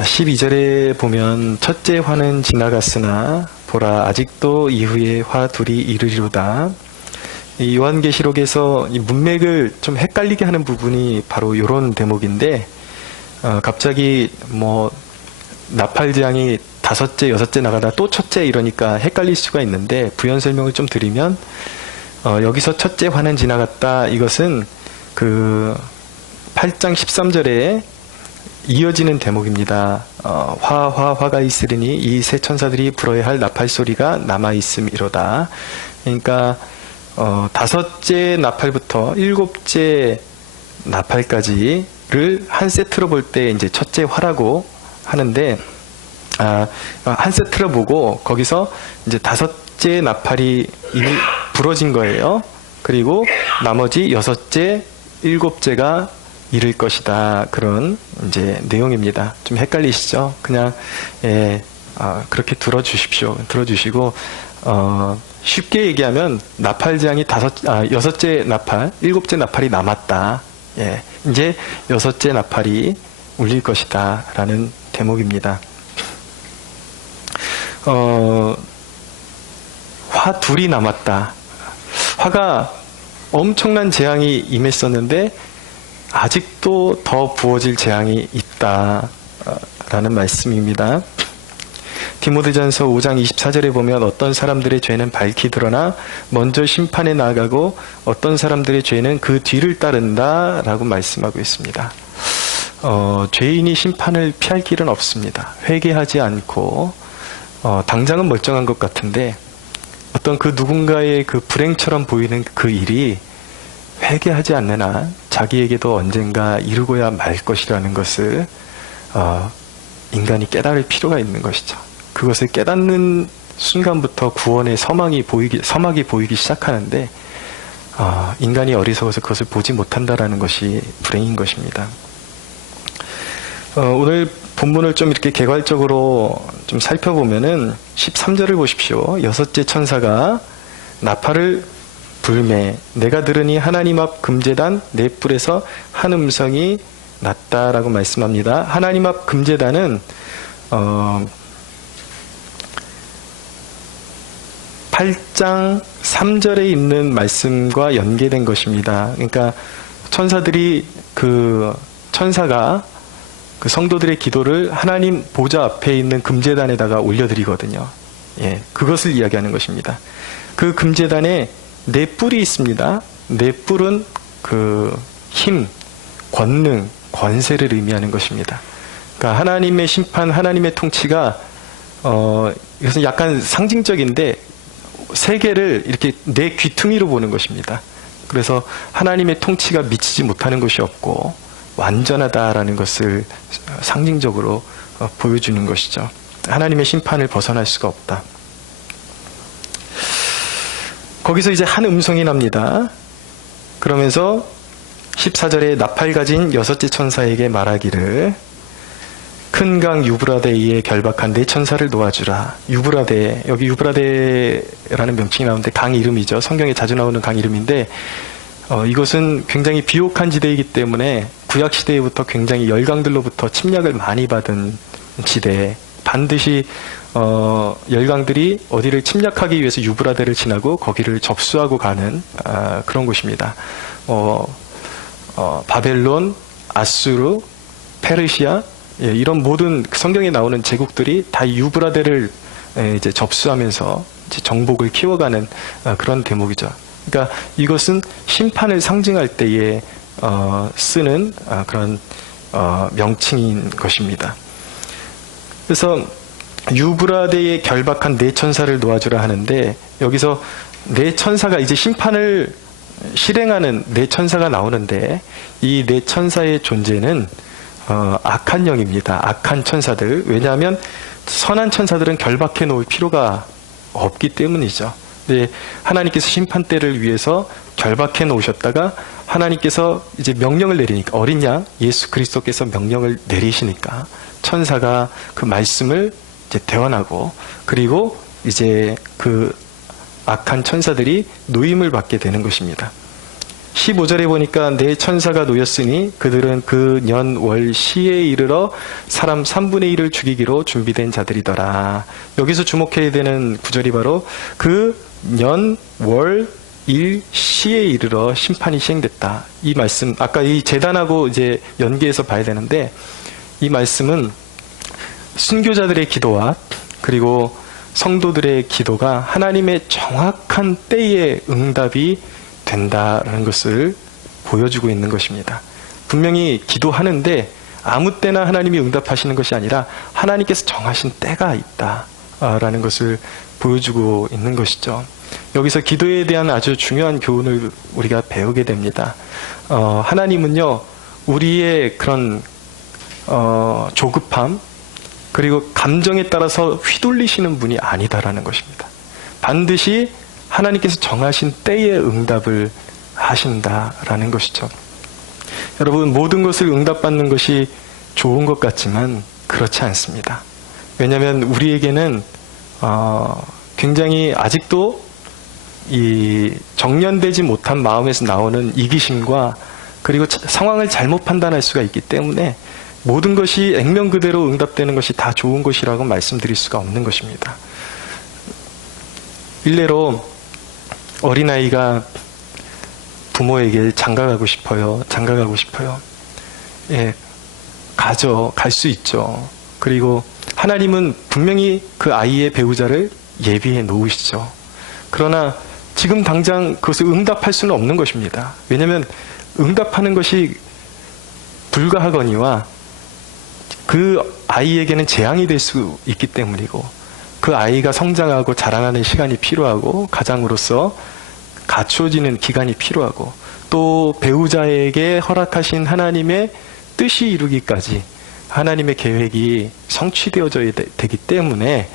자, 12절에 보면 첫째 화는 지나갔으나 보라 아직도 이후에 화 둘이 이르리로다. 이 요한계시록에서 이 문맥을 좀 헷갈리게 하는 부분이 바로 이런 대목인데, 갑자기 뭐 나팔재앙이 다섯째, 여섯째 나가다 또 첫째 이러니까 헷갈릴 수가 있는데, 부연 설명을 좀 드리면 여기서 첫째 화는 지나갔다, 이것은 그 8장 13절에 이어지는 대목입니다. 화가 있으리니 이 세 천사들이 불어야 할 나팔 소리가 남아있음이로다. 그러니까 다섯째 나팔부터 일곱째 나팔까지를 한 세트로 볼 때 이제 첫째 화라고 하는데, 한 세트로 보고 거기서 이제 다섯째 나팔이 이미 부러진 거예요. 그리고 나머지 여섯째, 일곱째가 이를 것이다. 그런 이제 내용입니다. 좀 헷갈리시죠? 그냥 그렇게 들어주십시오. 들어주시고 쉽게 얘기하면 나팔재앙이 여섯째 나팔, 일곱째 나팔이 남았다. 이제 여섯째 나팔이 울릴 것이다. 라는 대목입니다. 화 둘이 남았다. 화가 엄청난 재앙이 임했었는데 아직도 더 부어질 재앙이 있다라는 말씀입니다. 디모데전서 5장 24절에 보면 어떤 사람들의 죄는 밝히 드러나 먼저 심판에 나아가고 어떤 사람들의 죄는 그 뒤를 따른다라고 말씀하고 있습니다. 죄인이 심판을 피할 길은 없습니다. 회개하지 않고 당장은 멀쩡한 것 같은데 어떤 그 누군가의 그 불행처럼 보이는 그 일이 회개하지 않는 한 자기에게도 언젠가 이루고야 말 것이라는 것을 인간이 깨달을 필요가 있는 것이죠. 그것을 깨닫는 순간부터 구원의 서막이 보이기 시작하는데 인간이 어리석어서 그것을 보지 못한다라는 것이 불행인 것입니다. 오늘 본문을 좀 이렇게 개괄적으로 좀 살펴보면은 13절을 보십시오. 여섯째 천사가 나팔을 불매 내가 들으니 하나님 앞 금제단 네 뿔에서 한 음성이 났다라고 말씀합니다. 하나님 앞 금제단은 8장 3절에 있는 말씀과 연계된 것입니다. 그러니까 천사가 그 성도들의 기도를 하나님 보좌 앞에 있는 금제단에다가 올려드리거든요. 그것을 이야기하는 것입니다. 그 금제단에 네 뿔이 있습니다. 네 뿔은 그 힘, 권능, 권세를 의미하는 것입니다. 그러니까 하나님의 심판, 하나님의 통치가 이것은 약간 상징적인데 세계를 이렇게 네 귀퉁이로 보는 것입니다. 그래서 하나님의 통치가 미치지 못하는 것이 없고 완전하다라는 것을 상징적으로 보여주는 것이죠. 하나님의 심판을 벗어날 수가 없다. 거기서 이제 한 음성이 납니다. 그러면서 14절에 나팔 가진 여섯째 천사에게 말하기를 큰 강 유브라데에 결박한 네 천사를 놓아주라. 유브라데, 여기 유브라데라는 명칭이 나오는데 강 이름이죠. 성경에 자주 나오는 강 이름인데 이것은 굉장히 비옥한 지대이기 때문에 구약시대부터 굉장히 열강들로부터 침략을 많이 받은 지대, 반드시 열강들이 어디를 침략하기 위해서 유브라데를 지나고 거기를 접수하고 가는 그런 곳입니다. 바벨론, 아수르, 페르시아, 이런 모든 성경에 나오는 제국들이 다 유브라데를 이제 접수하면서 이제 정복을 키워가는 그런 대목이죠. 그러니까 이것은 심판을 상징할 때에 쓰는 그런 명칭인 것입니다. 그래서 유브라데에 결박한 네 천사를 놓아주라 하는데 여기서 네 천사가 이제 심판을 실행하는 네 천사가 나오는데 이 네 천사의 존재는 악한 영입니다. 악한 천사들. 왜냐하면 선한 천사들은 결박해 놓을 필요가 없기 때문이죠. 네, 하나님께서 심판 때를 위해서 결박해 놓으셨다가 하나님께서 이제 명령을 내리니까 어린 양 예수 그리스도께서 명령을 내리시니까 천사가 그 말씀을 이제 대언하고 그리고 이제 그 악한 천사들이 노임을 받게 되는 것입니다. 15절에 보니까 내 천사가 놓였으니 그들은 그 년 월 시에 이르러 사람 3분의 1을 죽이기로 준비된 자들이더라. 여기서 주목해야 되는 구절이 바로 그 년 월 일 시에 이르러 심판이 시행됐다. 이 말씀, 아까 이 재단하고 이제 연계해서 봐야 되는데, 이 말씀은 순교자들의 기도와 그리고 성도들의 기도가 하나님의 정확한 때에 응답이 된다라는 것을 보여주고 있는 것입니다. 분명히 기도하는데 아무 때나 하나님이 응답하시는 것이 아니라 하나님께서 정하신 때가 있다라는 것을 보여주고 있는 것이죠. 여기서 기도에 대한 아주 중요한 교훈을 우리가 배우게 됩니다. 하나님은요, 우리의 그런 조급함 그리고 감정에 따라서 휘둘리시는 분이 아니다라는 것입니다. 반드시 하나님께서 정하신 때에 응답을 하신다라는 것이죠. 여러분, 모든 것을 응답받는 것이 좋은 것 같지만 그렇지 않습니다. 왜냐하면 우리에게는 굉장히 아직도 이 정련되지 못한 마음에서 나오는 이기심과 그리고 상황을 잘못 판단할 수가 있기 때문에 모든 것이 액면 그대로 응답되는 것이 다 좋은 것이라고 말씀드릴 수가 없는 것입니다. 일례로 어린아이가 부모에게 장가가고 싶어요. 장가가고 싶어요. 예, 갈 수 있죠. 그리고 하나님은 분명히 그 아이의 배우자를 예비해 놓으시죠. 그러나 지금 당장 그것을 응답할 수는 없는 것입니다. 왜냐하면 응답하는 것이 불가하거니와 그 아이에게는 재앙이 될 수 있기 때문이고, 그 아이가 성장하고 자라나는 시간이 필요하고 가장으로서 갖추어지는 기간이 필요하고 또 배우자에게 허락하신 하나님의 뜻이 이루기까지 하나님의 계획이 성취되어져야 되기 때문에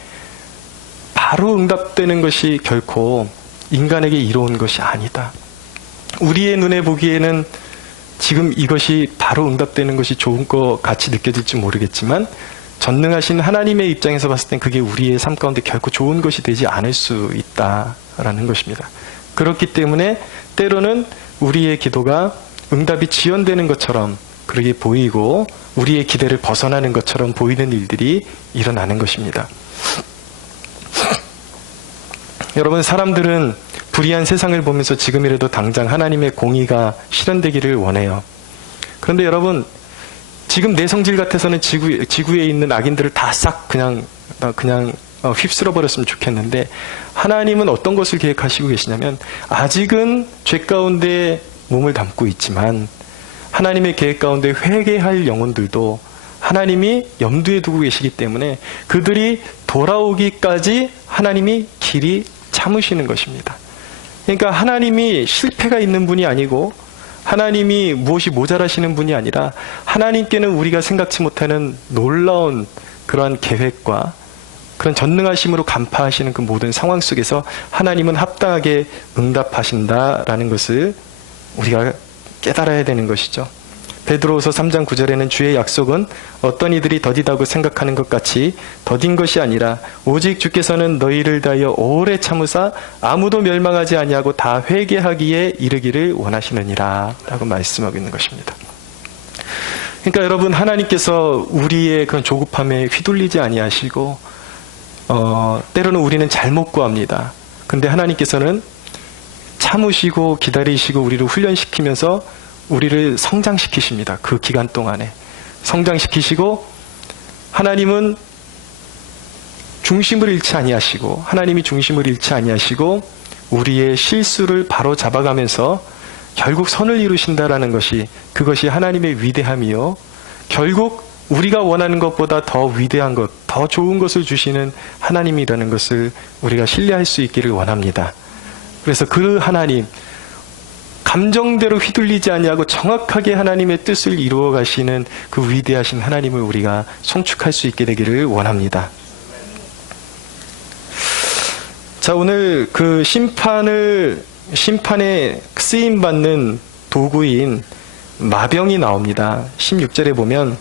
바로 응답되는 것이 결코 인간에게 이로운 것이 아니다. 우리의 눈에 보기에는 지금 이것이 바로 응답되는 것이 좋은 것 같이 느껴질지 모르겠지만 전능하신 하나님의 입장에서 봤을 땐 그게 우리의 삶 가운데 결코 좋은 것이 되지 않을 수 있다라는 것입니다. 그렇기 때문에 때로는 우리의 기도가 응답이 지연되는 것처럼 그렇게 보이고 우리의 기대를 벗어나는 것처럼 보이는 일들이 일어나는 것입니다. 여러분, 사람들은 불의한 세상을 보면서 지금이라도 당장 하나님의 공의가 실현되기를 원해요. 그런데 여러분, 지금 내 성질 같아서는 지구에 있는 악인들을 다 싹 그냥 휩쓸어 버렸으면 좋겠는데, 하나님은 어떤 것을 계획하시고 계시냐면 아직은 죄 가운데 몸을 담고 있지만 하나님의 계획 가운데 회개할 영혼들도 하나님이 염두에 두고 계시기 때문에 그들이 돌아오기까지 하나님이 길이 참으시는 것입니다. 그러니까 하나님이 실패가 있는 분이 아니고 하나님이 무엇이 모자라시는 분이 아니라 하나님께는 우리가 생각지 못하는 놀라운 그러한 계획과 그런 전능하심으로 간파하시는 그 모든 상황 속에서 하나님은 합당하게 응답하신다라는 것을 우리가 깨달아야 되는 것이죠. 베드로후서 3장 9절에는 주의 약속은 어떤 이들이 더디다고 생각하는 것 같이 더딘 것이 아니라 오직 주께서는 너희를 다하여 오래 참으사 아무도 멸망하지 아니하고 다 회개하기에 이르기를 원하시느니라 라고 말씀하고 있는 것입니다. 그러니까 여러분, 하나님께서 우리의 그런 조급함에 휘둘리지 아니하시고 때로는 우리는 잘못 구합니다. 근데 하나님께서는 참으시고 기다리시고 우리를 훈련시키면서 우리를 성장시키십니다. 그 기간 동안에 성장시키시고, 하나님은 중심을 잃지 아니하시고 하나님이 중심을 잃지 아니하시고 우리의 실수를 바로 잡아가면서 결국 선을 이루신다라는 것이, 그것이 하나님의 위대함이요, 결국 우리가 원하는 것보다 더 위대한 것, 더 좋은 것을 주시는 하나님이라는 것을 우리가 신뢰할 수 있기를 원합니다. 그래서 그 하나님, 감정대로 휘둘리지 아니하고 정확하게 하나님의 뜻을 이루어 가시는 그 위대하신 하나님을 우리가 송축할 수 있게 되기를 원합니다. 자, 오늘 그 심판에 쓰임받는 도구인 마병이 나옵니다. 16절에 보면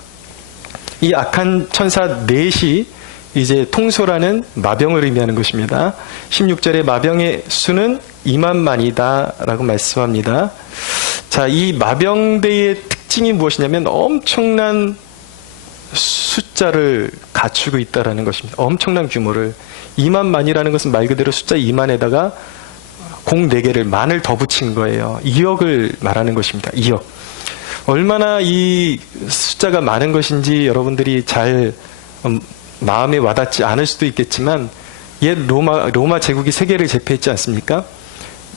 이 악한 천사 넷이 이제 통솔하는 마병을 의미하는 것입니다. 16절에 마병의 수는 2만만이다 라고 말씀합니다. 자, 이 마병대의 특징이 무엇이냐면 엄청난 숫자를 갖추고 있다는 것입니다. 엄청난 규모를. 2만만이라는 것은 말 그대로 숫자 2만에다가 공 4개를 만을 더 붙인 거예요. 2억을 말하는 것입니다. 2억. 얼마나 이 숫자가 많은 것인지 여러분들이 잘 마음에 와닿지 않을 수도 있겠지만 옛 로마 제국이 세계를 제패했지 않습니까?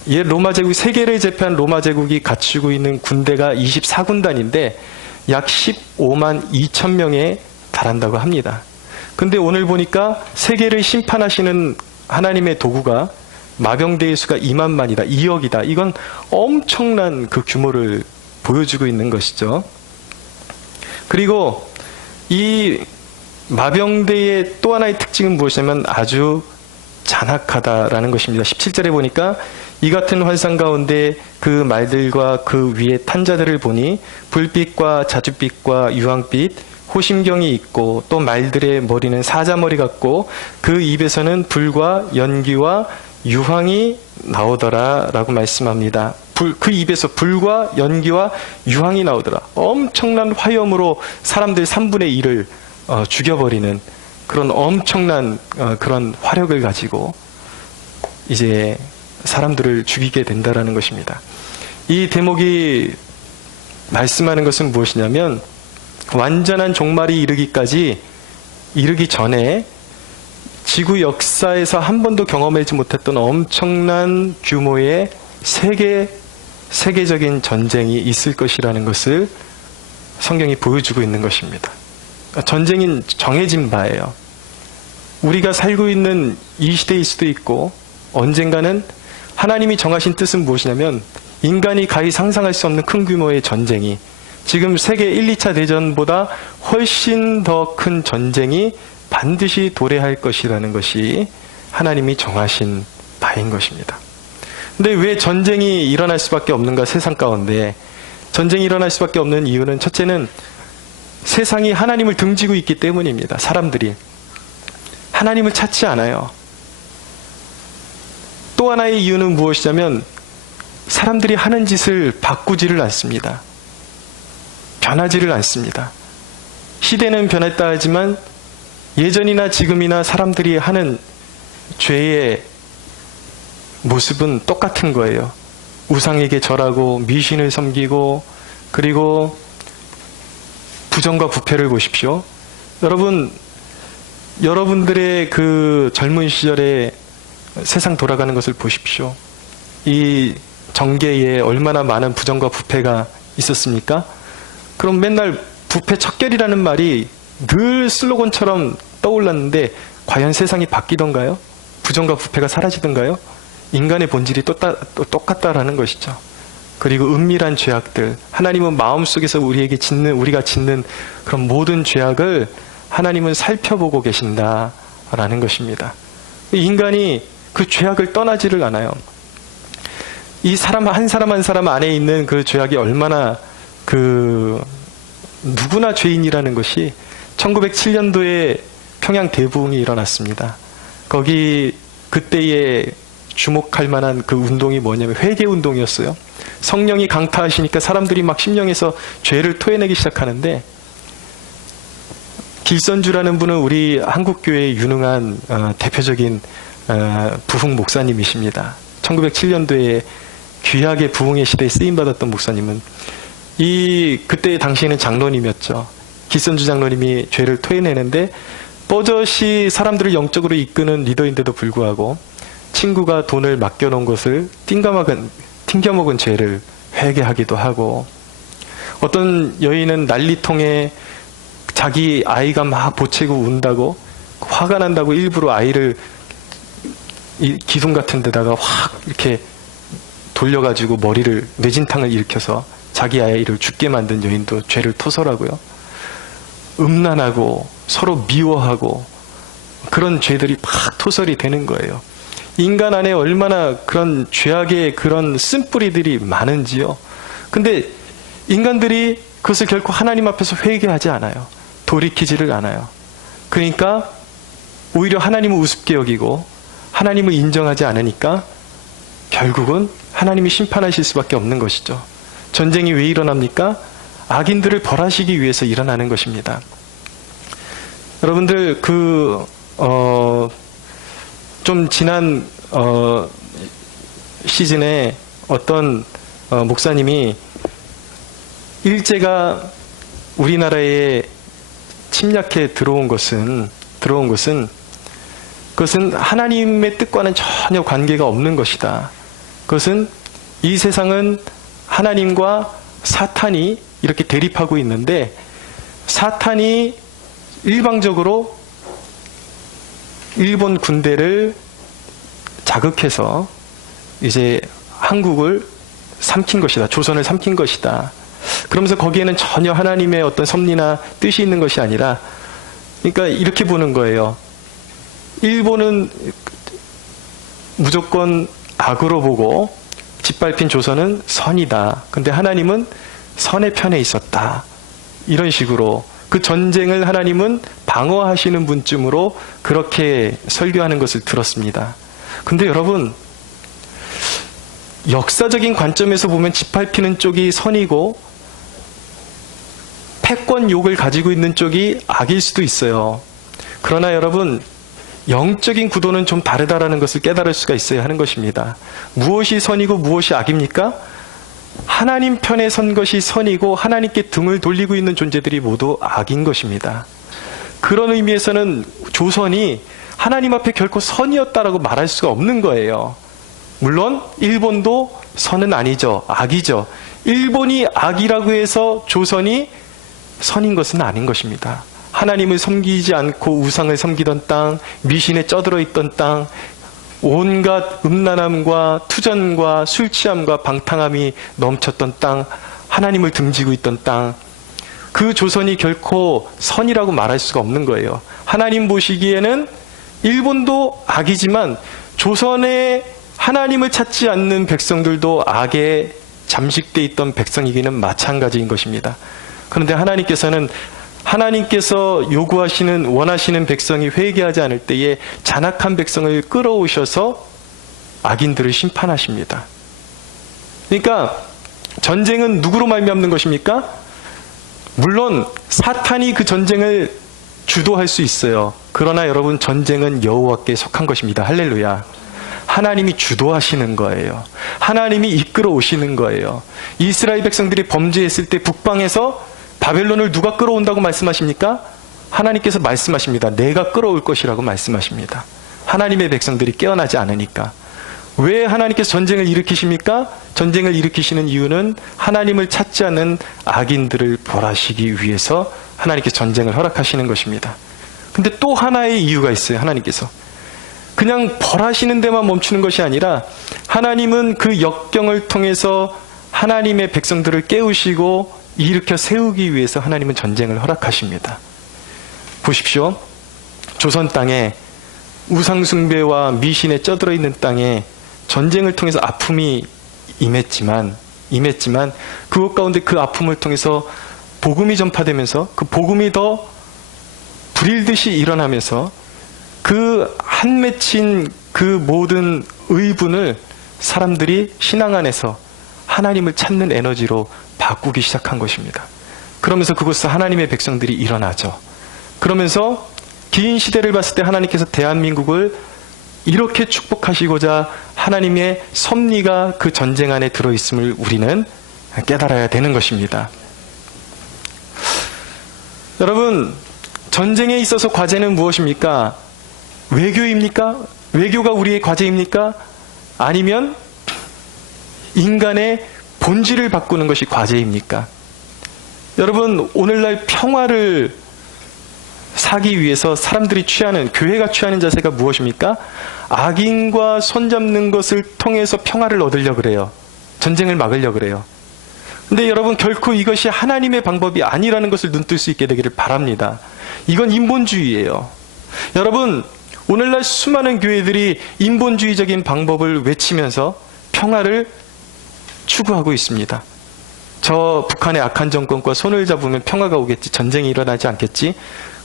옛 로마 제국이 세계를 제패한 로마 제국이 갖추고 있는 군대가 24군단인데 약 15만 2천 명에 달한다고 합니다. 근데 오늘 보니까 세계를 심판하시는 하나님의 도구가 마병대의 수가 2만만이다, 2억이다. 이건 엄청난 그 규모를 보여주고 있는 것이죠. 그리고 이 마병대의 또 하나의 특징은 무엇이냐면 아주 잔악하다라는 것입니다. 17절에 보니까 이 같은 환상 가운데 그 말들과 그 위에 탄 자들을 보니 불빛과 자줏빛과 유황빛, 호심경이 있고 또 말들의 머리는 사자머리 같고 그 입에서는 불과 연기와 유황이 나오더라 라고 말씀합니다. 그 입에서 불과 연기와 유황이 나오더라. 엄청난 화염으로 사람들 3분의 1을 죽여버리는 그런 엄청난 그런 화력을 가지고 이제 사람들을 죽이게 된다라는 것입니다. 이 대목이 말씀하는 것은 무엇이냐면 완전한 종말이 이르기 전에 지구 역사에서 한 번도 경험하지 못했던 엄청난 규모의 세계적인 전쟁이 있을 것이라는 것을 성경이 보여주고 있는 것입니다. 전쟁은 정해진 바예요. 우리가 살고 있는 이 시대일 수도 있고 언젠가는 하나님이 정하신 뜻은 무엇이냐면 인간이 가히 상상할 수 없는 큰 규모의 전쟁이 지금 세계 1, 2차 대전보다 훨씬 더 큰 전쟁이 반드시 도래할 것이라는 것이 하나님이 정하신 바인 것입니다. 근데 왜 전쟁이 일어날 수밖에 없는가? 세상 가운데 전쟁이 일어날 수밖에 없는 이유는 첫째는 세상이 하나님을 등지고 있기 때문입니다. 사람들이 하나님을 찾지 않아요. 또 하나의 이유는 무엇이냐면 사람들이 하는 짓을 바꾸지를 않습니다. 변하지를 않습니다. 시대는 변했다 하지만 예전이나 지금이나 사람들이 하는 죄의 모습은 똑같은 거예요. 우상에게 절하고 미신을 섬기고 그리고 부정과 부패를 보십시오. 여러분들의 그 젊은 시절에 세상 돌아가는 것을 보십시오. 이 정계에 얼마나 많은 부정과 부패가 있었습니까? 그럼 맨날 부패 척결이라는 말이 늘 슬로건처럼 떠올랐는데 과연 세상이 바뀌던가요? 부정과 부패가 사라지던가요? 인간의 본질이 또 똑같다라는 것이죠. 그리고 은밀한 죄악들, 하나님은 마음속에서 우리가 짓는 그런 모든 죄악을 하나님은 살펴보고 계신다라는 것입니다. 인간이 그 죄악을 떠나지를 않아요. 이 사람 한 사람 안에 있는 그 죄악이 얼마나 누구나 죄인이라는 것이 1907년도에 평양 대부흥이 일어났습니다. 그때에 주목할 만한 그 운동이 뭐냐면 회개운동이었어요. 성령이 강타하시니까 사람들이 막 심령에서 죄를 토해내기 시작하는데 길선주라는 분은 우리 한국교회의 유능한 대표적인 부흥 목사님이십니다. 1907년도에 귀하게 부흥의 시대에 쓰임받았던 목사님은 그때 당시에는 장로님이었죠. 길선주 장로님이 죄를 토해내는데 뻗어시 사람들을 영적으로 이끄는 리더인데도 불구하고 친구가 돈을 맡겨놓은 것을 튕겨먹은 죄를 회개하기도 하고 어떤 여인은 난리통에 자기 아이가 막 보채고 운다고 화가 난다고 일부러 아이를 기둥 같은 데다가 확 이렇게 돌려가지고 머리를 뇌진탕을 일으켜서 자기 아이를 죽게 만든 여인도 죄를 토설하고요. 음란하고 서로 미워하고 그런 죄들이 막 토설이 되는 거예요. 인간 안에 얼마나 그런 죄악의 그런 쓴뿌리들이 많은지요. 근데 인간들이 그것을 결코 하나님 앞에서 회개하지 않아요. 돌이키지를 않아요. 그러니까 오히려 하나님을 우습게 여기고 하나님을 인정하지 않으니까 결국은 하나님이 심판하실 수밖에 없는 것이죠. 전쟁이 왜 일어납니까? 악인들을 벌하시기 위해서 일어나는 것입니다. 여러분들 좀 지난 시즌에 어떤 목사님이 일제가 우리나라에 침략해 들어온 것은 그것은 하나님의 뜻과는 전혀 관계가 없는 것이다. 그것은 이 세상은 하나님과 사탄이 이렇게 대립하고 있는데, 사탄이 일방적으로 일본 군대를 자극해서 이제 한국을 삼킨 것이다. 조선을 삼킨 것이다. 그러면서 거기에는 전혀 하나님의 어떤 섭리나 뜻이 있는 것이 아니라, 그러니까 이렇게 보는 거예요. 일본은 무조건 악으로 보고 짓밟힌 조선은 선이다. 근데 하나님은 선의 편에 있었다. 이런 식으로 그 전쟁을 하나님은 방어하시는 분쯤으로 그렇게 설교하는 것을 들었습니다. 근데 여러분, 역사적인 관점에서 보면 짓밟히는 쪽이 선이고 패권욕을 가지고 있는 쪽이 악일 수도 있어요. 그러나 여러분, 영적인 구도는 좀 다르다라는 것을 깨달을 수가 있어야 하는 것입니다. 무엇이 선이고 무엇이 악입니까? 하나님 편에 선 것이 선이고 하나님께 등을 돌리고 있는 존재들이 모두 악인 것입니다. 그런 의미에서는 조선이 하나님 앞에 결코 선이었다라고 말할 수가 없는 거예요. 물론 일본도 선은 아니죠. 악이죠. 일본이 악이라고 해서 조선이 선인 것은 아닌 것입니다. 하나님을 섬기지 않고 우상을 섬기던 땅, 미신에 쩌들어 있던 땅, 온갖 음란함과 투전과 술 취함과 방탕함이 넘쳤던 땅, 하나님을 등지고 있던 땅, 그 조선이 결코 선이라고 말할 수가 없는 거예요. 하나님 보시기에는 일본도 악이지만 조선의 하나님을 찾지 않는 백성들도 악에 잠식되어 있던 백성이기는 마찬가지인 것입니다. 그런데 하나님께서 요구하시는, 원하시는 백성이 회개하지 않을 때에 잔악한 백성을 끌어오셔서 악인들을 심판하십니다. 그러니까 전쟁은 누구로 말미암는 것입니까? 물론 사탄이 그 전쟁을 주도할 수 있어요. 그러나 여러분, 전쟁은 여호와께 속한 것입니다. 할렐루야. 하나님이 주도하시는 거예요. 하나님이 이끌어 오시는 거예요. 이스라엘 백성들이 범죄했을 때 북방에서 바벨론을 누가 끌어온다고 말씀하십니까? 하나님께서 말씀하십니다. 내가 끌어올 것이라고 말씀하십니다. 하나님의 백성들이 깨어나지 않으니까. 왜 하나님께서 전쟁을 일으키십니까? 전쟁을 일으키시는 이유는 하나님을 찾지 않는 악인들을 벌하시기 위해서 하나님께서 전쟁을 허락하시는 것입니다. 근데 또 하나의 이유가 있어요. 하나님께서 그냥 벌하시는 데만 멈추는 것이 아니라 하나님은 그 역경을 통해서 하나님의 백성들을 깨우시고 일으켜 세우기 위해서 하나님은 전쟁을 허락하십니다. 보십시오. 조선 땅에 우상숭배와 미신에 쩌들어 있는 땅에 전쟁을 통해서 아픔이 임했지만 그것 가운데 그 아픔을 통해서 복음이 전파되면서 그 복음이 더 불일듯이 일어나면서 그 한 맺힌 그 모든 의분을 사람들이 신앙 안에서 하나님을 찾는 에너지로 바꾸기 시작한 것입니다. 그러면서 그곳에서 하나님의 백성들이 일어나죠. 그러면서 긴 시대를 봤을 때 하나님께서 대한민국을 이렇게 축복하시고자 하나님의 섭리가 그 전쟁 안에 들어있음을 우리는 깨달아야 되는 것입니다. 여러분, 전쟁에 있어서 과제는 무엇입니까? 외교입니까? 외교가 우리의 과제입니까? 아니면 인간의 본질을 바꾸는 것이 과제입니까? 여러분, 오늘날 평화를 사기 위해서 사람들이 취하는, 교회가 취하는 자세가 무엇입니까? 악인과 손잡는 것을 통해서 평화를 얻으려고 그래요. 전쟁을 막으려고 그래요. 근데 여러분, 결코 이것이 하나님의 방법이 아니라는 것을 눈뜰 수 있게 되기를 바랍니다. 이건 인본주의예요. 여러분, 오늘날 수많은 교회들이 인본주의적인 방법을 외치면서 평화를 추구하고 있습니다. 저 북한의 악한 정권과 손을 잡으면 평화가 오겠지, 전쟁이 일어나지 않겠지.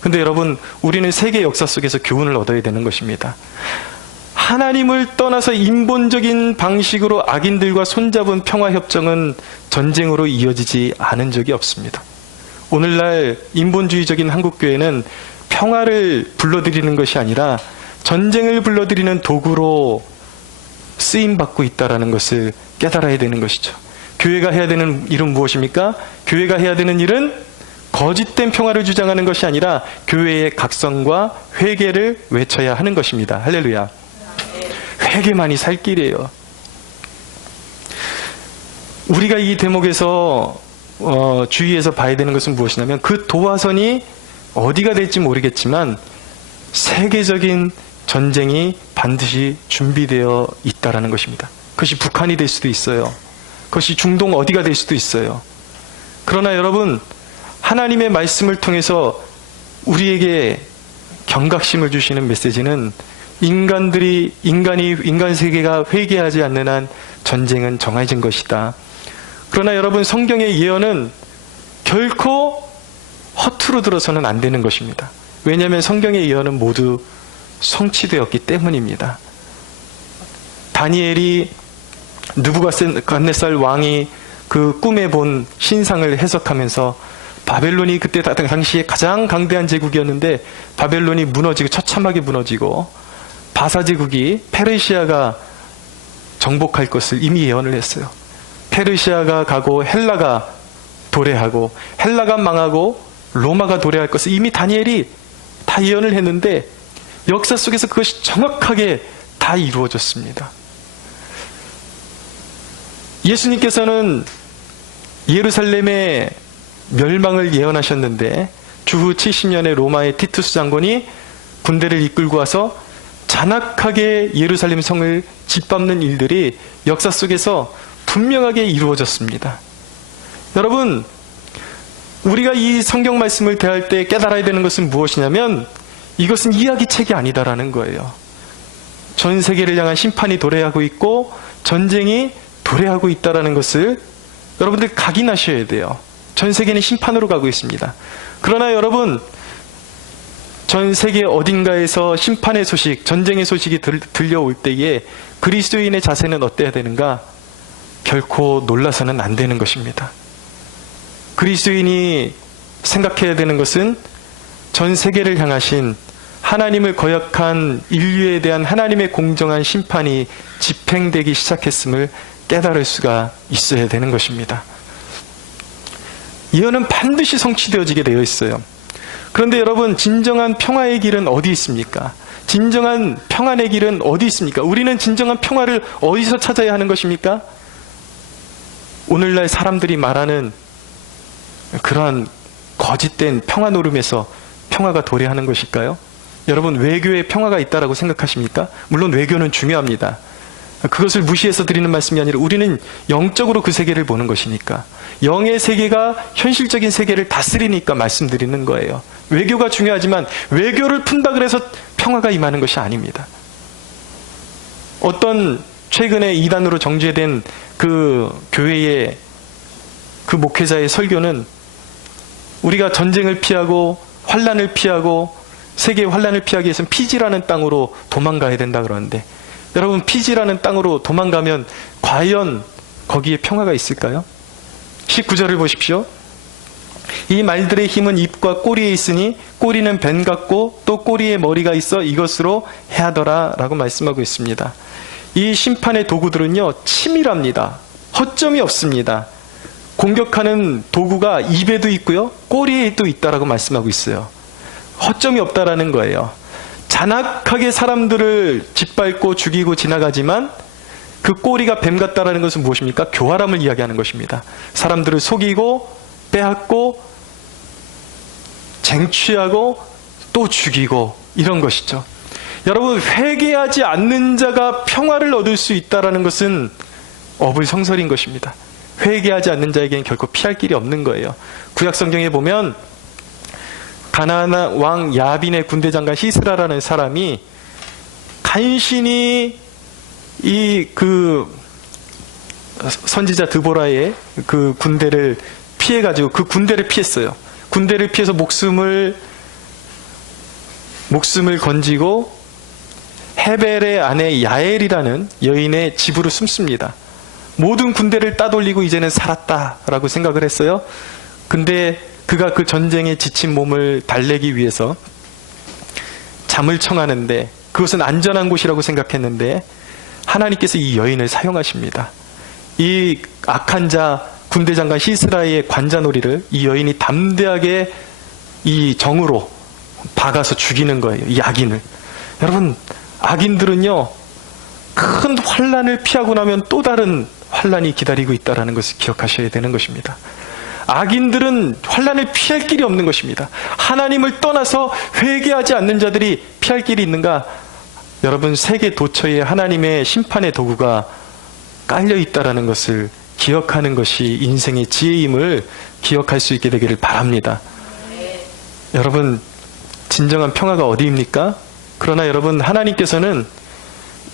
근데 여러분, 우리는 세계 역사 속에서 교훈을 얻어야 되는 것입니다. 하나님을 떠나서 인본적인 방식으로 악인들과 손잡은 평화협정은 전쟁으로 이어지지 않은 적이 없습니다. 오늘날 인본주의적인 한국교회는 평화를 불러들이는 것이 아니라 전쟁을 불러들이는 도구로 쓰임받고 있다는 것을 깨달아야 되는 것이죠. 교회가 해야 되는 일은 무엇입니까? 교회가 해야 되는 일은 거짓된 평화를 주장하는 것이 아니라 교회의 각성과 회개를 외쳐야 하는 것입니다. 할렐루야. 회개만이 살 길이에요. 우리가 이 대목에서 주의해서 봐야 되는 것은 무엇이냐면 그 도화선이 어디가 될지 모르겠지만 세계적인 전쟁이 반드시 준비되어 있다는 것입니다. 그것이 북한이 될 수도 있어요. 그것이 중동 어디가 될 수도 있어요. 그러나 여러분, 하나님의 말씀을 통해서 우리에게 경각심을 주시는 메시지는 인간 세계가 회개하지 않는 한 전쟁은 정해진 것이다. 그러나 여러분, 성경의 예언은 결코 허투루 들어서는 안 되는 것입니다. 왜냐하면 성경의 예언은 모두 성취되었기 때문입니다. 다니엘이 느부갓네살 왕이 그 꿈에 본 신상을 해석하면서 바벨론이 그때 당시에 가장 강대한 제국이었는데 바벨론이 무너지고 처참하게 무너지고 바사 제국이 페르시아가 정복할 것을 이미 예언을 했어요. 페르시아가 가고 헬라가 도래하고 헬라가 망하고 로마가 도래할 것을 이미 다니엘이 다 예언을 했는데 역사 속에서 그것이 정확하게 다 이루어졌습니다. 예수님께서는 예루살렘의 멸망을 예언하셨는데 주후 70년에 로마의 티투스 장군이 군대를 이끌고 와서 잔악하게 예루살렘 성을 짓밟는 일들이 역사 속에서 분명하게 이루어졌습니다. 여러분, 우리가 이 성경 말씀을 대할 때 깨달아야 되는 것은 무엇이냐면 이것은 이야기책이 아니다라는 거예요. 전 세계를 향한 심판이 도래하고 있고 전쟁이 도래하고 있다는 것을 여러분들 각인하셔야 돼요. 전 세계는 심판으로 가고 있습니다. 그러나 여러분, 전 세계 어딘가에서 심판의 소식, 전쟁의 소식이 들려올 때에 그리스도인의 자세는 어때야 되는가? 결코 놀라서는 안 되는 것입니다. 그리스도인이 생각해야 되는 것은 전 세계를 향하신 하나님을 거역한 인류에 대한 하나님의 공정한 심판이 집행되기 시작했음을 깨달을 수가 있어야 되는 것입니다. 예언은 반드시 성취되어지게 되어 있어요. 그런데 여러분, 진정한 평화의 길은 어디 있습니까? 진정한 평안의 길은 어디 있습니까? 우리는 진정한 평화를 어디서 찾아야 하는 것입니까? 오늘날 사람들이 말하는 그러한 거짓된 평화 노름에서 평화가 도래하는 것일까요? 여러분, 외교에 평화가 있다라고 생각하십니까? 물론 외교는 중요합니다. 그것을 무시해서 드리는 말씀이 아니라 우리는 영적으로 그 세계를 보는 것이니까, 영의 세계가 현실적인 세계를 다스리니까 말씀드리는 거예요. 외교가 중요하지만 외교를 푼다 그래서 평화가 임하는 것이 아닙니다. 어떤 최근에 이단으로 정죄된 그 교회의 그 목회자의 설교는 우리가 전쟁을 피하고 환란을 피하고 세계의 환란을 피하기 위해서는 피지라는 땅으로 도망가야 된다 그러는데, 여러분, 피지라는 땅으로 도망가면 과연 거기에 평화가 있을까요? 19절을 보십시오. 이 말들의 힘은 입과 꼬리에 있으니 꼬리는 뱀 같고 또 꼬리에 머리가 있어 이것으로 해하더라 라고 말씀하고 있습니다. 이 심판의 도구들은요, 치밀합니다. 허점이 없습니다. 공격하는 도구가 입에도 있고요, 꼬리에도 있다라고 말씀하고 있어요. 허점이 없다라는 거예요. 잔악하게 사람들을 짓밟고 죽이고 지나가지만 그 꼬리가 뱀 같다라는 것은 무엇입니까? 교활함을 이야기하는 것입니다. 사람들을 속이고 빼앗고 쟁취하고 또 죽이고 이런 것이죠. 여러분, 회개하지 않는 자가 평화를 얻을 수 있다라는 것은 어불성설인 것입니다. 회개하지 않는 자에게는 결코 피할 길이 없는 거예요. 구약 성경에 보면 가나안 왕 야빈의 군대 장관 시스라라는 사람이 간신히 선지자 드보라의 그 군대를 피해가지고 그 군대를 피했어요. 군대를 피해서 목숨을 건지고 헤벨의 아내 야엘이라는 여인의 집으로 숨습니다. 모든 군대를 따돌리고 이제는 살았다라고 생각을 했어요. 근데 그가 그 전쟁에 지친 몸을 달래기 위해서 잠을 청하는데, 그것은 안전한 곳이라고 생각했는데 하나님께서 이 여인을 사용하십니다. 이 악한 자 군대 장관 시스라의 관자놀이를 이 여인이 담대하게 이 정으로 박아서 죽이는 거예요. 이 악인을. 여러분, 악인들은요, 큰 환난을 피하고 나면 또 다른 환난이 기다리고 있다는 것을 기억하셔야 되는 것입니다. 악인들은 환난을 피할 길이 없는 것입니다. 하나님을 떠나서 회개하지 않는 자들이 피할 길이 있는가? 여러분, 세계 도처에 하나님의 심판의 도구가 깔려 있다는 것을 기억하는 것이 인생의 지혜임을 기억할 수 있게 되기를 바랍니다. 여러분, 진정한 평화가 어디입니까? 그러나 여러분, 하나님께서는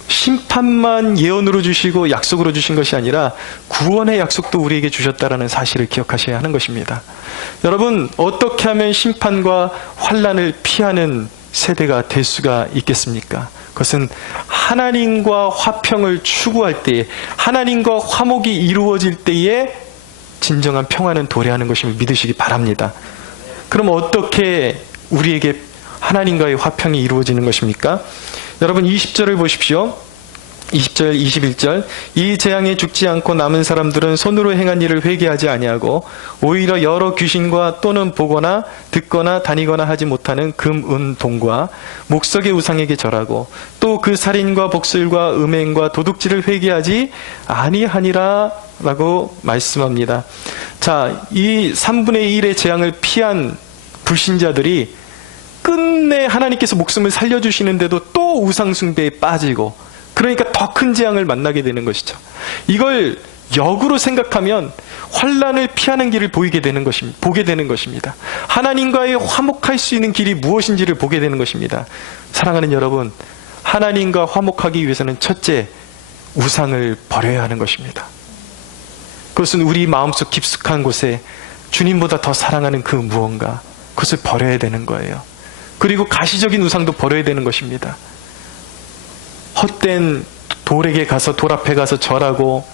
심판만 예언으로 주시고 약속으로 주신 것이 아니라 구원의 약속도 우리에게 주셨다는 사실을 기억하셔야 하는 것입니다. 여러분, 어떻게 하면 심판과 환난을 피하는 세대가 될 수가 있겠습니까? 그것은 하나님과 화평을 추구할 때에, 하나님과 화목이 이루어질 때에 진정한 평화는 도래하는 것임을 믿으시기 바랍니다. 그럼 어떻게 우리에게 하나님과의 화평이 이루어지는 것입니까? 여러분, 20절을 보십시오. 20절, 21절. 이 재앙에 죽지 않고 남은 사람들은 손으로 행한 일을 회개하지 아니하고 오히려 여러 귀신과 또는 보거나 듣거나 다니거나 하지 못하는 금, 은, 동과 목석의 우상에게 절하고 또 그 살인과 복술과 음행과 도둑질을 회개하지 아니하니라 라고 말씀합니다. 자, 이 3분의 1의 재앙을 피한 불신자들이 끝내 하나님께서 목숨을 살려주시는데도 또 우상숭배에 빠지고, 그러니까 더 큰 재앙을 만나게 되는 것이죠. 이걸 역으로 생각하면 환난을 피하는 길을 보게 되는 것입니다. 하나님과의 화목할 수 있는 길이 무엇인지를 보게 되는 것입니다. 사랑하는 여러분, 하나님과 화목하기 위해서는 첫째, 우상을 버려야 하는 것입니다. 그것은 우리 마음속 깊숙한 곳에 주님보다 더 사랑하는 그 무언가, 그것을 버려야 되는 거예요. 그리고 가시적인 우상도 버려야 되는 것입니다. 헛된 돌에게 가서, 돌 앞에 가서 절하고,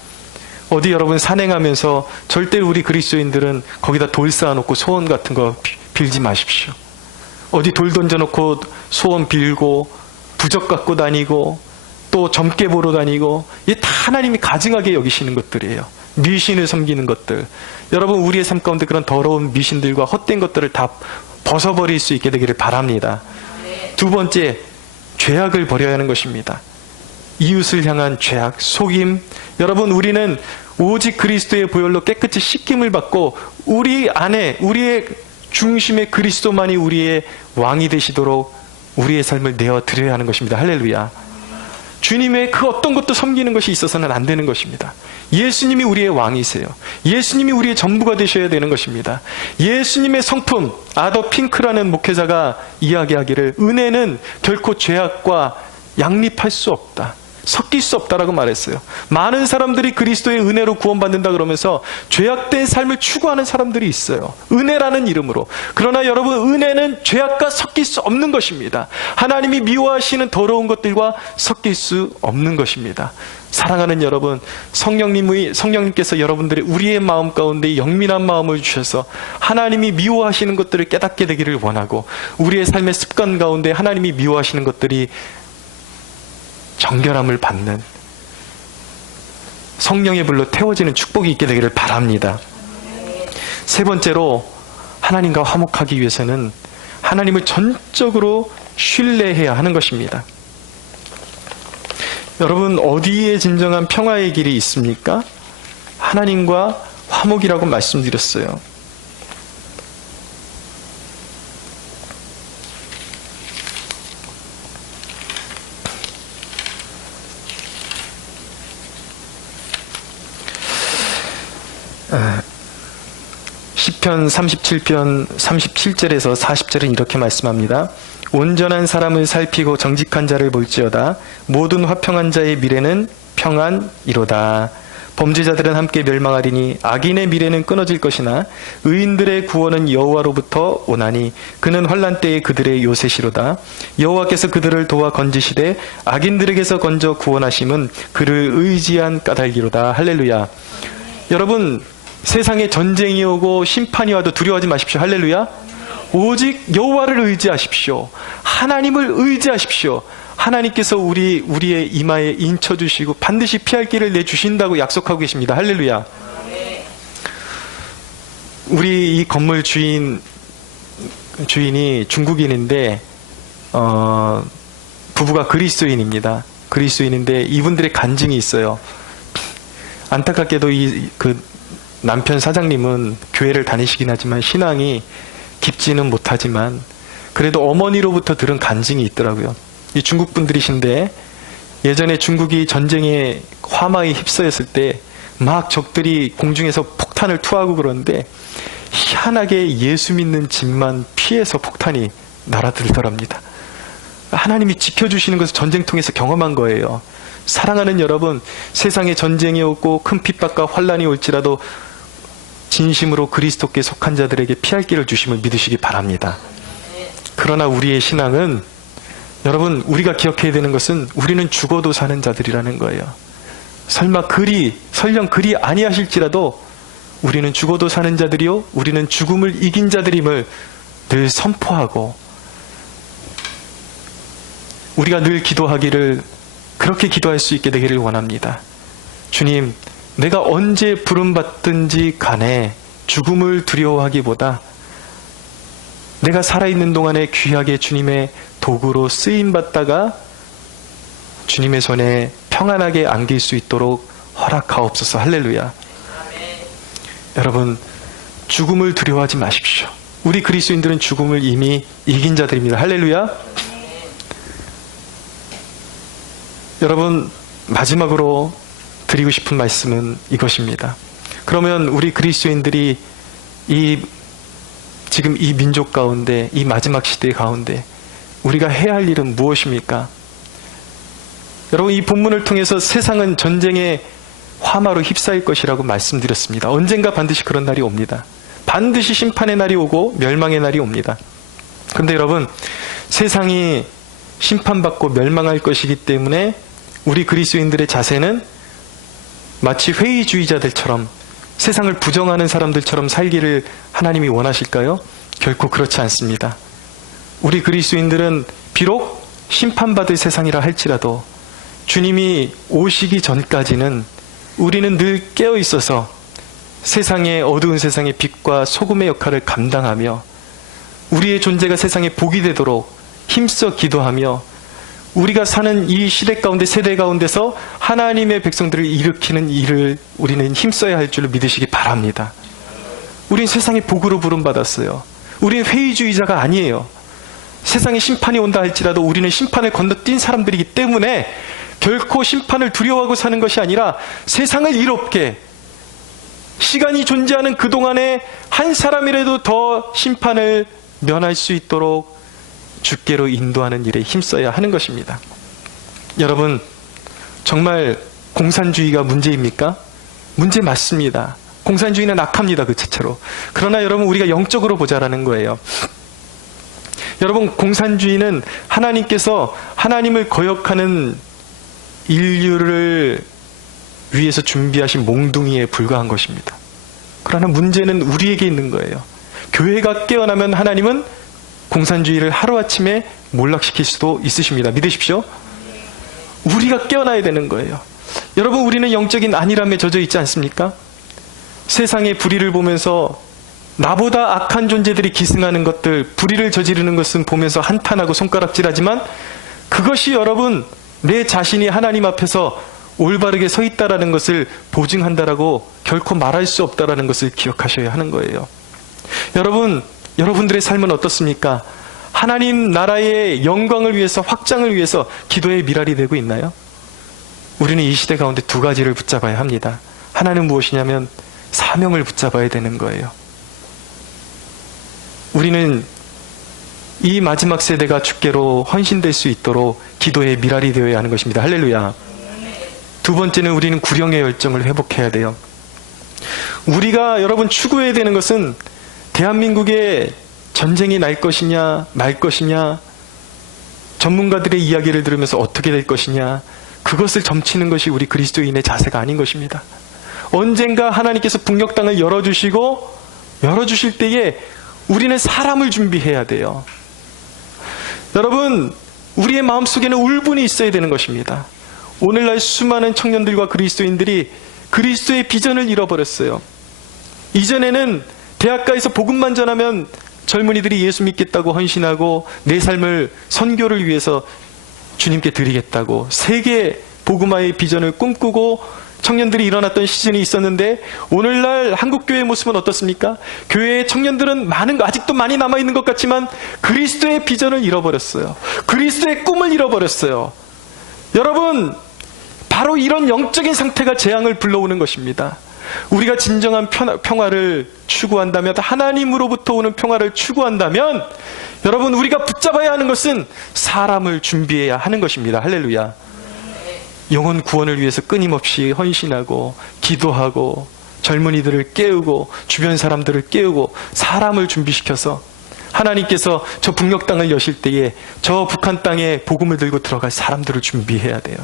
어디 여러분 산행하면서 절대로 우리 그리스도인들은 거기다 돌 쌓아놓고 소원 같은 거 빌지 마십시오. 어디 돌 던져놓고 소원 빌고 부적 갖고 다니고 또 점괘 보러 다니고, 이게 다 하나님이 가증하게 여기시는 것들이에요. 미신을 섬기는 것들. 여러분, 우리의 삶 가운데 그런 더러운 미신들과 헛된 것들을 다 벗어버릴 수 있게 되기를 바랍니다. 두 번째, 죄악을 버려야 하는 것입니다. 이웃을 향한 죄악, 속임. 여러분, 우리는 오직 그리스도의 보혈로 깨끗이 씻김을 받고 우리 안에, 우리의 중심에 그리스도만이 우리의 왕이 되시도록 우리의 삶을 내어드려야 하는 것입니다. 할렐루야. 주님의 그 어떤 것도 섬기는 것이 있어서는 안 되는 것입니다. 예수님이 우리의 왕이세요. 예수님이 우리의 전부가 되셔야 되는 것입니다. 예수님의 성품, 아더 핑크라는 목회자가 이야기하기를, 은혜는 결코 죄악과 양립할 수 없다, 섞일 수 없다라고 말했어요. 많은 사람들이 그리스도의 은혜로 구원받는다 그러면서 죄악된 삶을 추구하는 사람들이 있어요. 은혜라는 이름으로. 그러나 여러분, 은혜는 죄악과 섞일 수 없는 것입니다. 하나님이 미워하시는 더러운 것들과 섞일 수 없는 것입니다. 사랑하는 여러분, 성령님께서 여러분들의 우리의 마음 가운데 영민한 마음을 주셔서 하나님이 미워하시는 것들을 깨닫게 되기를 원하고, 우리의 삶의 습관 가운데 하나님이 미워하시는 것들이 정결함을 받는, 성령의 불로 태워지는 축복이 있게 되기를 바랍니다. 세 번째로, 하나님과 화목하기 위해서는 하나님을 전적으로 신뢰해야 하는 것입니다. 여러분, 어디에 진정한 평화의 길이 있습니까? 하나님과 화목이라고 말씀드렸어요. 시편 37편 37절에서 40절은 이렇게 말씀합니다. 온전한 사람을 살피고 정직한 자를 볼지어다. 모든 화평한 자의 미래는 평안이로다. 범죄자들은 함께 멸망하리니 악인의 미래는 끊어질 것이나 의인들의 구원은 여호와로부터 오나니 그는 환난 때에 그들의 요새시로다. 여호와께서 그들을 도와 건지시되 악인들에게서 건져 구원하심은 그를 의지한 까닭이로다. 할렐루야. 여러분, 세상에 전쟁이 오고 심판이 와도 두려워하지 마십시오. 할렐루야. 오직 여호와를 의지하십시오. 하나님을 의지하십시오. 하나님께서 우리의 이마에 인쳐주시고 반드시 피할 길을 내주신다고 약속하고 계십니다. 할렐루야. 우리 이 건물 주인이 중국인인데 부부가 그리스도인입니다. 그리스도인인데 이분들의 간증이 있어요. 안타깝게도 그 남편 사장님은 교회를 다니시긴 하지만 신앙이 깊지는 못하지만 그래도 어머니로부터 들은 간증이 있더라고요. 이 중국 분들이신데 예전에 중국이 전쟁에 화마에 휩싸였을 때 막 적들이 공중에서 폭탄을 투하고 그러는데 희한하게 예수 믿는 집만 피해서 폭탄이 날아들더랍니다. 하나님이 지켜주시는 것을 전쟁통에서 경험한 거예요. 사랑하는 여러분, 세상에 전쟁이 오고 큰 핍박과 환난이 올지라도 진심으로 그리스도께 속한 자들에게 피할 길을 주심을 믿으시기 바랍니다. 그러나 우리의 신앙은, 여러분, 우리가 기억해야 되는 것은 우리는 죽어도 사는 자들이라는 거예요. 설령 그리 아니하실지라도 우리는 죽어도 사는 자들이요, 우리는 죽음을 이긴 자들임을 늘 선포하고, 우리가 늘 기도하기를, 그렇게 기도할 수 있게 되기를 원합니다. 주님, 내가 언제 부름받든지 간에 죽음을 두려워하기보다 내가 살아있는 동안에 귀하게 주님의 도구로 쓰임받다가 주님의 손에 평안하게 안길 수 있도록 허락하옵소서. 할렐루야. 여러분, 죽음을 두려워하지 마십시오. 우리 그리스도인들은 죽음을 이미 이긴 자들입니다. 할렐루야. 여러분, 마지막으로 드리고 싶은 말씀은 이것입니다. 그러면 우리 그리스도인들이 지금 이 민족 가운데, 이 마지막 시대 가운데 우리가 해야 할 일은 무엇입니까? 여러분, 이 본문을 통해서 세상은 전쟁의 화마로 휩싸일 것이라고 말씀드렸습니다. 언젠가 반드시 그런 날이 옵니다. 반드시 심판의 날이 오고 멸망의 날이 옵니다. 그런데 여러분, 세상이 심판받고 멸망할 것이기 때문에 우리 그리스도인들의 자세는 마치 회의주의자들처럼, 세상을 부정하는 사람들처럼 살기를 하나님이 원하실까요? 결코 그렇지 않습니다. 우리 그리스도인들은 비록 심판받을 세상이라 할지라도 주님이 오시기 전까지는 우리는 늘 깨어 있어서 세상의 어두운 세상의 빛과 소금의 역할을 감당하며 우리의 존재가 세상에 복이 되도록 힘써 기도하며 우리가 사는 이 시대 가운데, 세대 가운데서 하나님의 백성들을 일으키는 일을 우리는 힘써야 할 줄로 믿으시기 바랍니다. 우린 세상의 복으로 부름받았어요. 우리는 회의주의자가 아니에요. 세상에 심판이 온다 할지라도 우리는 심판을 건너뛴 사람들이기 때문에 결코 심판을 두려워하고 사는 것이 아니라 세상을 이롭게, 시간이 존재하는 그동안에 한 사람이라도 더 심판을 면할 수 있도록 주께로 인도하는 일에 힘써야 하는 것입니다. 여러분, 정말 공산주의가 문제입니까? 문제 맞습니다. 공산주의는 악합니다, 그 자체로. 그러나 여러분, 우리가 영적으로 보자라는 거예요. 여러분, 공산주의는 하나님께서 하나님을 거역하는 인류를 위해서 준비하신 몽둥이에 불과한 것입니다. 그러나 문제는 우리에게 있는 거예요. 교회가 깨어나면 하나님은 공산주의를 하루아침에 몰락시킬 수도 있으십니다. 믿으십시오. 우리가 깨어나야 되는 거예요. 여러분, 우리는 영적인 안일함에 젖어 있지 않습니까? 세상의 불의를 보면서 나보다 악한 존재들이 기승하는 것들, 불의를 저지르는 것은 보면서 한탄하고 손가락질하지만 그것이 여러분, 내 자신이 하나님 앞에서 올바르게 서 있다라는 것을 보증한다라고 결코 말할 수 없다라는 것을 기억하셔야 하는 거예요. 여러분, 여러분들의 삶은 어떻습니까? 하나님 나라의 영광을 위해서, 확장을 위해서 기도의 미랄이 되고 있나요? 우리는 이 시대 가운데 두 가지를 붙잡아야 합니다. 하나는 무엇이냐면 사명을 붙잡아야 되는 거예요. 우리는 이 마지막 세대가 주께로 헌신될 수 있도록 기도의 미랄이 되어야 하는 것입니다. 할렐루야. 두 번째는 우리는 구령의 열정을 회복해야 돼요. 우리가 여러분 추구해야 되는 것은 대한민국에 전쟁이 날 것이냐 말 것이냐, 전문가들의 이야기를 들으면서 어떻게 될 것이냐, 그것을 점치는 것이 우리 그리스도인의 자세가 아닌 것입니다. 언젠가 하나님께서 북녘 땅을 열어주실 때에 우리는 사람을 준비해야 돼요. 여러분, 우리의 마음속에는 울분이 있어야 되는 것입니다. 오늘날 수많은 청년들과 그리스도인들이 그리스도의 비전을 잃어버렸어요. 이전에는 대학가에서 복음만 전하면 젊은이들이 예수 믿겠다고 헌신하고 내 삶을 선교를 위해서 주님께 드리겠다고 세계 복음화의 비전을 꿈꾸고 청년들이 일어났던 시즌이 있었는데, 오늘날 한국교회의 모습은 어떻습니까? 교회의 청년들은 아직도 많이 남아있는 것 같지만 그리스도의 비전을 잃어버렸어요. 그리스도의 꿈을 잃어버렸어요. 여러분, 바로 이런 영적인 상태가 재앙을 불러오는 것입니다. 우리가 진정한 평화를 추구한다면, 하나님으로부터 오는 평화를 추구한다면, 여러분, 우리가 붙잡아야 하는 것은 사람을 준비해야 하는 것입니다. 할렐루야. 영혼 구원을 위해서 끊임없이 헌신하고 기도하고 젊은이들을 깨우고 주변 사람들을 깨우고 사람을 준비시켜서 하나님께서 저 북녘 땅을 여실 때에 저 북한 땅에 복음을 들고 들어갈 사람들을 준비해야 돼요.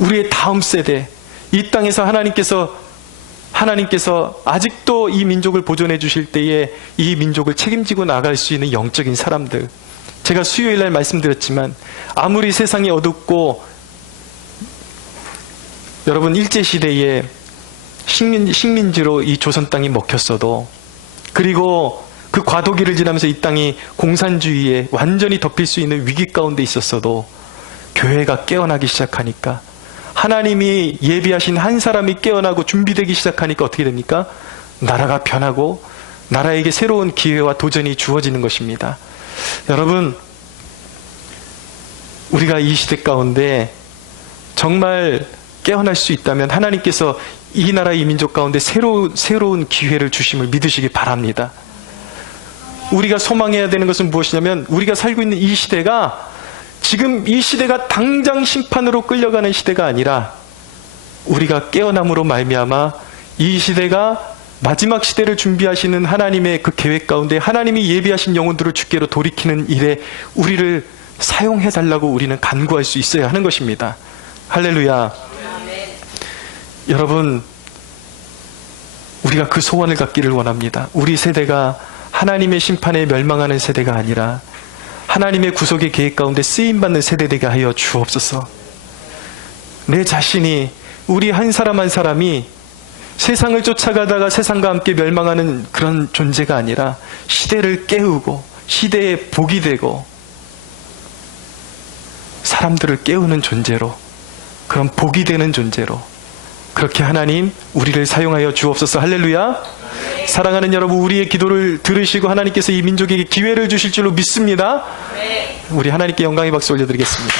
우리의 다음 세대, 이 땅에서 하나님께서 아직도 이 민족을 보존해 주실 때에 이 민족을 책임지고 나갈 수 있는 영적인 사람들. 제가 수요일날 말씀드렸지만 아무리 세상이 어둡고 여러분 일제시대에 식민지로 이 조선 땅이 먹혔어도, 그리고 그 과도기를 지나면서 이 땅이 공산주의에 완전히 덮일 수 있는 위기 가운데 있었어도 교회가 깨어나기 시작하니까, 하나님이 예비하신 한 사람이 깨어나고 준비되기 시작하니까 어떻게 됩니까? 나라가 변하고 나라에게 새로운 기회와 도전이 주어지는 것입니다. 여러분, 우리가 이 시대 가운데 정말 깨어날 수 있다면 하나님께서 이 나라 이 민족 가운데 새로운 기회를 주심을 믿으시기 바랍니다. 우리가 소망해야 되는 것은 무엇이냐면, 우리가 살고 있는 이 시대가, 지금 이 시대가 당장 심판으로 끌려가는 시대가 아니라 우리가 깨어남으로 말미암아 이 시대가 마지막 시대를 준비하시는 하나님의 그 계획 가운데 하나님이 예비하신 영혼들을 주께로 돌이키는 일에 우리를 사용해달라고 우리는 간구할 수 있어야 하는 것입니다. 할렐루야. 여러분, 우리가 그 소원을 갖기를 원합니다. 우리 세대가 하나님의 심판에 멸망하는 세대가 아니라 하나님의 구속의 계획 가운데 쓰임받는 세대되게 하여 주옵소서. 내 자신이, 우리 한 사람 한 사람이 세상을 쫓아가다가 세상과 함께 멸망하는 그런 존재가 아니라 시대를 깨우고 시대의 복이 되고 사람들을 깨우는 존재로, 그런 복이 되는 존재로, 그렇게 하나님 우리를 사용하여 주옵소서. 할렐루야. 사랑하는 여러분, 우리의 기도를 들으시고 하나님께서 이 민족에게 기회를 주실 줄로 믿습니다. 우리 하나님께 영광의 박수 올려드리겠습니다.